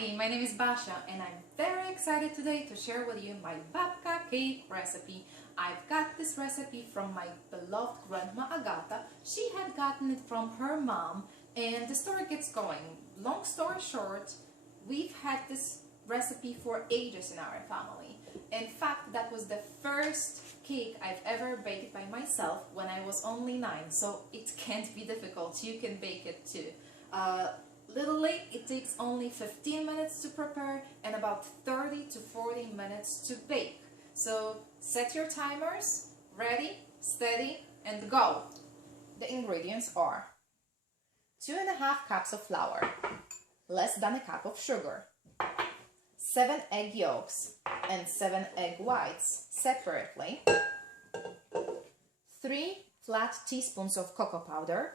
Hi, my name is Basha and I'm very excited today to share with you my babka cake recipe. I've got this recipe from my beloved grandma Agata. She had gotten it from her mom and the story gets going. Long story short, we've had this recipe for ages in our family. In fact, that was the first cake I've ever baked by myself when I was only 9, so it can't be difficult. You can bake it too. Literally, it takes only 15 minutes to prepare and about 30 to 40 minutes to bake. So set your timers, ready, steady, and go. The ingredients are 2.5 cups of flour, less than a cup of sugar, 7 egg yolks and 7 egg whites separately, 3 flat teaspoons of cocoa powder,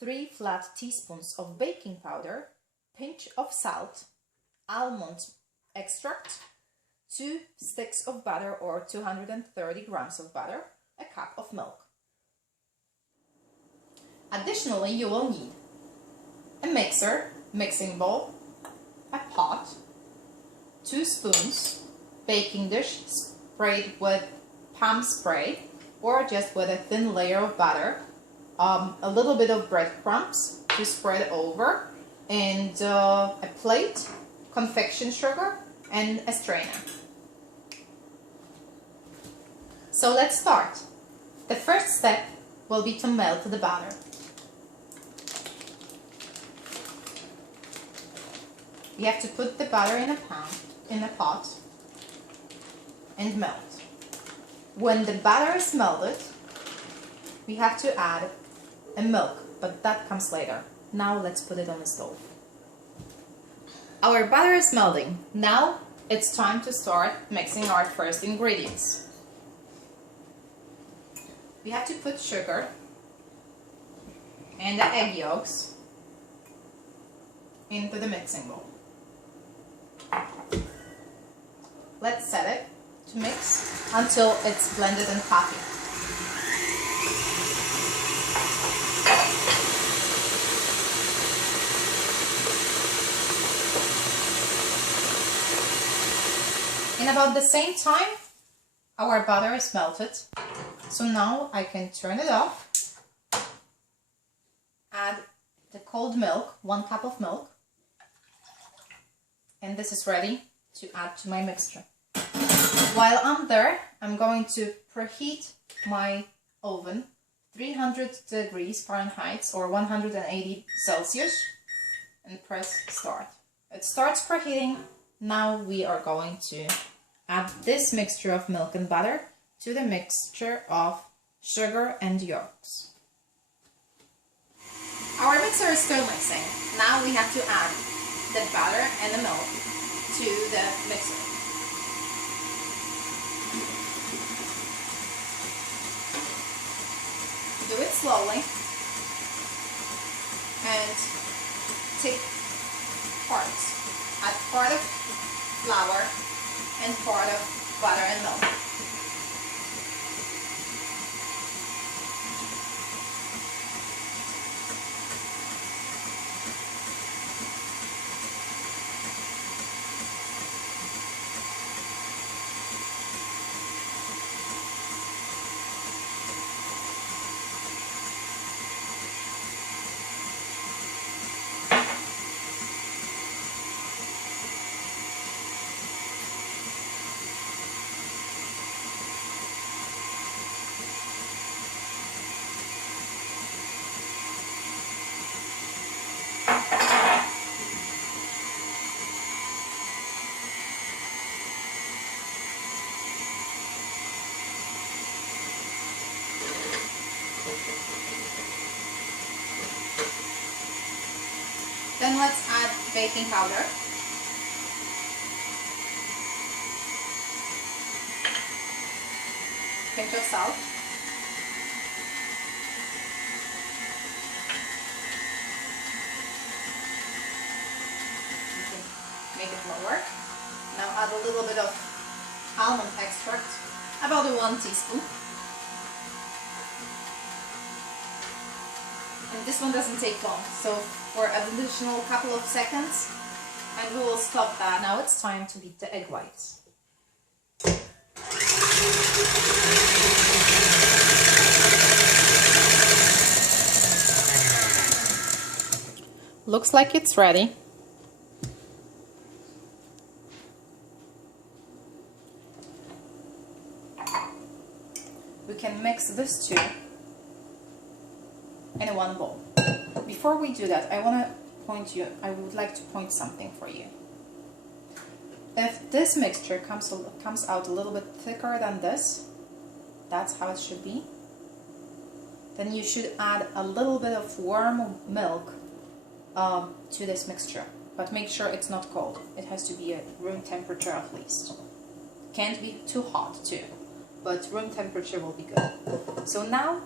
3 flat teaspoons of baking powder, pinch of salt, almond extract, 2 sticks of butter or 230 grams of butter, a cup of milk. Additionally, you will need a mixer, mixing bowl, a pot, 2 spoons, baking dish sprayed with palm spray or just with a thin layer of butter, a little bit of breadcrumbs to spread over, and a plate, confection sugar, and a strainer. So let's start. The first step will be to melt the butter. We have to put the butter in a pot, and melt. When the butter is melted, we have to add a milk, but that comes later. Now let's put it on the stove. Our butter is melting. Now it's time to start mixing our first ingredients. We have to put sugar and the egg yolks into the mixing bowl. Let's set it to mix until it's blended and puffy. In about the same time, our butter is melted. So now I can turn it off, add the cold milk, 1 cup of milk, and this is ready to add to my mixture. While I'm there, I'm going to preheat my oven 300 degrees Fahrenheit or 180 Celsius and press start. It starts preheating. Now we are going to add this mixture of milk and butter to the mixture of sugar and yolks. Our mixer is still mixing. Now we have to add the butter and the milk to the mixer. Do it slowly and take parts. Add part of flour and part of butter and milk. Then let's add baking powder. Pinch of salt. You can make it lower. Now add a little bit of almond extract, about 1 teaspoon. And this one doesn't take long, so for an additional couple of seconds, And we will stop that. Now it's time to beat the egg whites. Looks like it's ready. We can mix this two in one bowl. Before we do that, I would like to point something for you. If this mixture comes out a little bit thicker than this, that's how it should be, then you should add a little bit of warm milk to this mixture. But make sure it's not cold. It has to be at room temperature at least. Can't be too hot too, but room temperature will be good. So now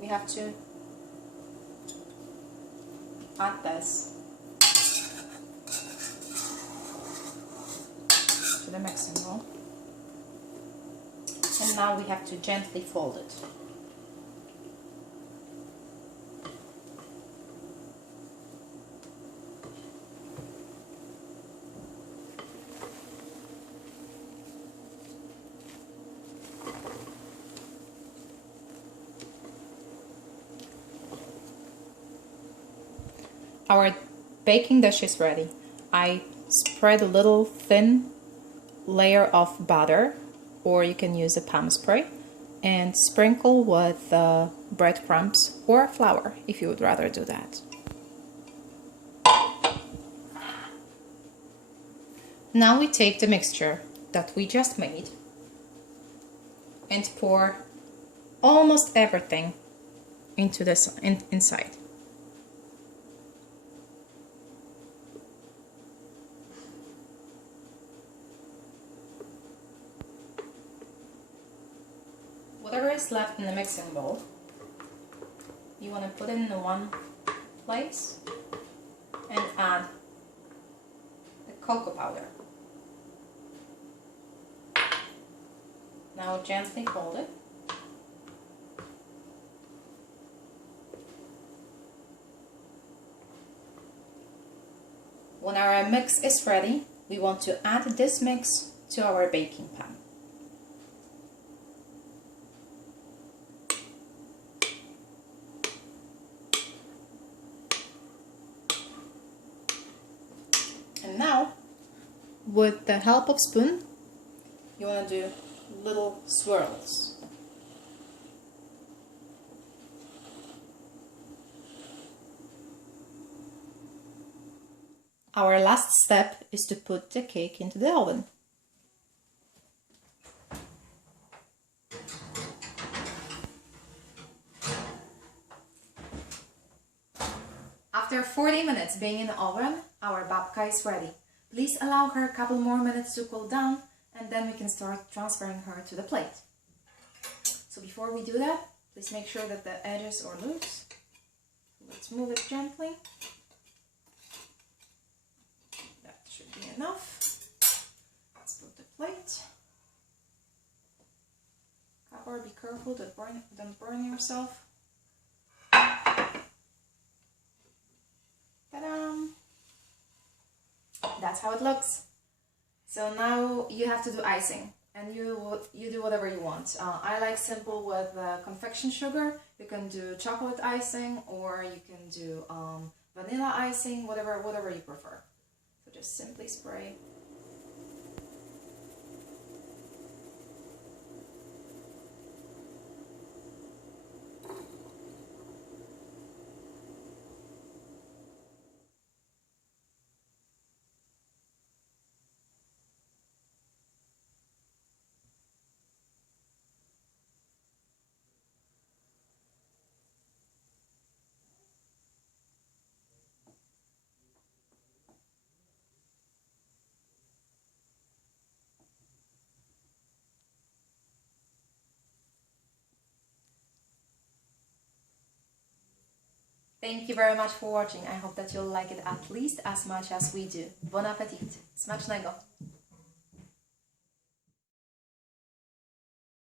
we have to add this to the mixing bowl, and now we have to gently fold it. Our baking dish is ready. I spread a little thin layer of butter, or you can use a palm spray, and sprinkle with breadcrumbs or flour if you would rather do that. Now we take the mixture that we just made and pour almost everything into this inside. Whatever is left in the mixing bowl, you want to put it in one place and add the cocoa powder. Now gently fold it. When our mix is ready, we want to add this mix to our baking pan. And now, with the help of spoon, you want to do little swirls. Our last step is to put the cake into the oven. After 40 minutes being in the oven, our babka is ready. Please allow her a couple more minutes to cool down, and then we can start transferring her to the plate. So before we do that, please make sure that the edges are loose. Let's move it gently. That should be enough. Let's put the plate. Cover, be careful, don't burn yourself. That's how it looks. So now you have to do icing, and you do whatever you want. I like simple with confection sugar. You can do chocolate icing, or you can do vanilla icing, whatever you prefer. So just simply spray. Thank you very much for watching. I hope that you'll like it at least as much as we do. Bon appetit! Smacznego!